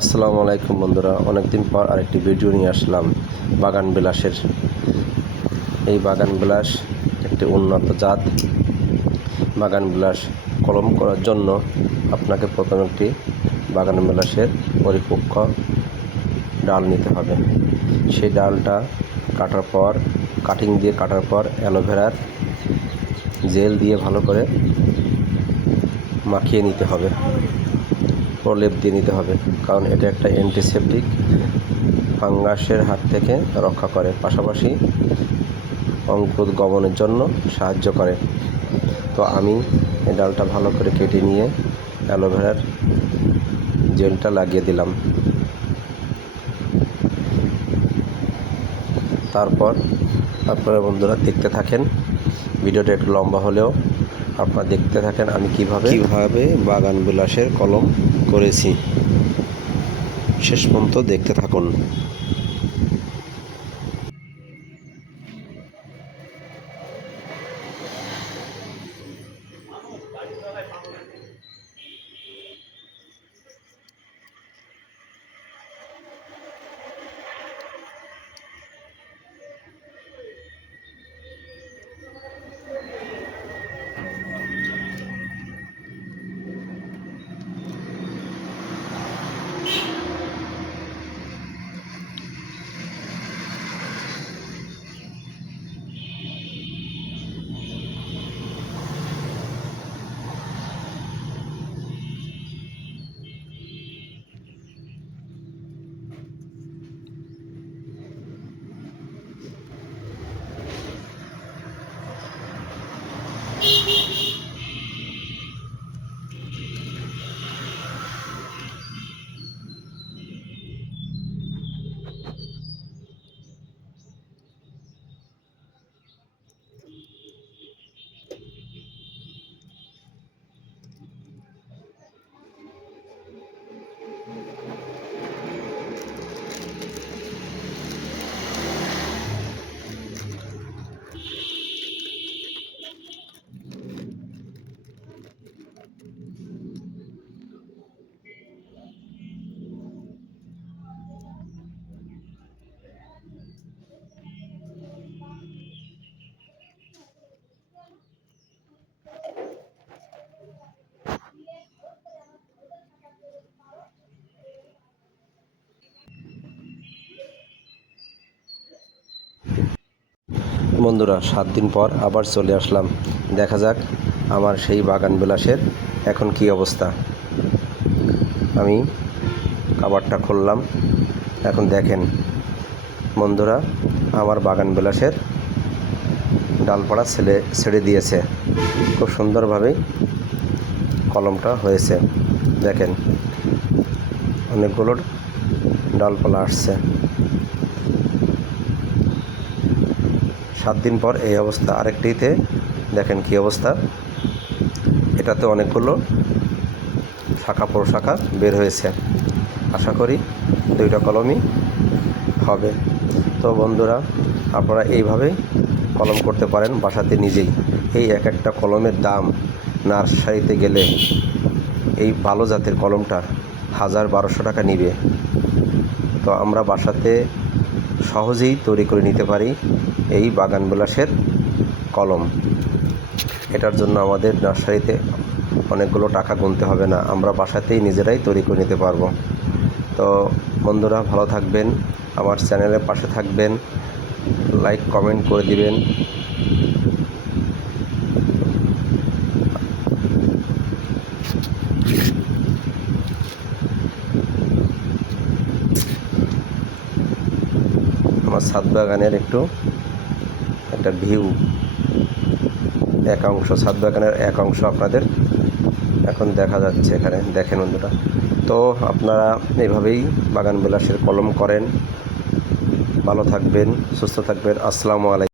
আসসালামু আলাইকুম বন্ধুরা, অনেকদিন পর আরেকটি ভিডিও নিয়ে আসলাম বাগান বিলাসের। এই বাগান বিলাস একটি উন্নত জাত বাগান বিলাস। কলম করার জন্য আপনাকে প্রথমে একটি বাগান বিলাসের পরিপক্ক ডাল নিতে হবে। সেই ডালটা কাটিং দিয়ে কাটার পর অ্যালোভেরার জেল দিয়ে ভালো করে মাখিয়ে নিতে হবে, প্রলেপ দিয়ে নিতে হবে, কারণ এটা একটা অ্যান্টিসেপটিক, ফাঙ্গাসের হাত থেকে রক্ষা করে, পাশাপাশি অঙ্কুরোদ্গমনের জন্য সাহায্য করে। তো আমি এই ডালটা ভালো করে কেটে নিয়ে অ্যালোভেরার জেলটা লাগিয়ে দিলাম। তারপর আপনারা বন্ধুরা দেখতে থাকেন, ভিডিওটা একটু লম্বা হলেও আপনারা দেখতে থাকেন আমি কিভাবে বাগান বিলাসের কলম করেছি। শেষ পর্যন্ত দেখতে থাকুন। বন্ধুরা 7 দিন পর আবার চলে আসলাম। দেখা যাক আমার সেই বাগান বিলাসের এখন কি অবস্থা। আমি কভারটা খুললাম, এখন দেখেন বন্ধুরা, আমার বাগান বিলাসের ডালপালা ছেড়ে দিয়েছে। খুব সুন্দরভাবেই কলমটা হয়েছে। দেখেন অনেকগুলো ডালপালা আসছে। 7 দিন পর এই অবস্থা। আরেকটিতে দেখেন কি অবস্থা, এটাতে অনেকগুলো শাখা প্রশাখা বের হয়েছে। আশা করি 2টা কলমই হবে। তো বন্ধুরা, আপনারা এইভাবেই কলম করতে পারেন বাসাতে নিজেই। এই এক একটা কলমের দাম নার্সারিতে গেলে এই ভালো জাতের কলমটা 1000-1200 টাকা নিবে। তো আমরা বাসাতে সহজেই তৈরি করে নিতে পারি এই বাগান বিলাসের কলম। এটার জন্য আমাদের নার্সারিতে অনেকগুলো টাকা গুনতে হবে না, আমরা বাসাতেই নিজেরাই তৈরি করে নিতে পারবো। তো বন্ধুরা ভালো থাকবেন, আমার চ্যানেলের পাশে থাকবেন, লাইক কমেন্ট করে দিবেন। আমার ছাদ বাগানের একটা ভিউ, ছাদ বাগানের এক অংশ আপনাদের এখন দেখা যাচ্ছে এখানে। দেখেন বন্ধুরা, তো আপনারা এইভাবেই বাগান বিলাসের কলম করেন। ভালো থাকবেন, সুস্থ থাকবেন। আসসালামু আলাইকুম।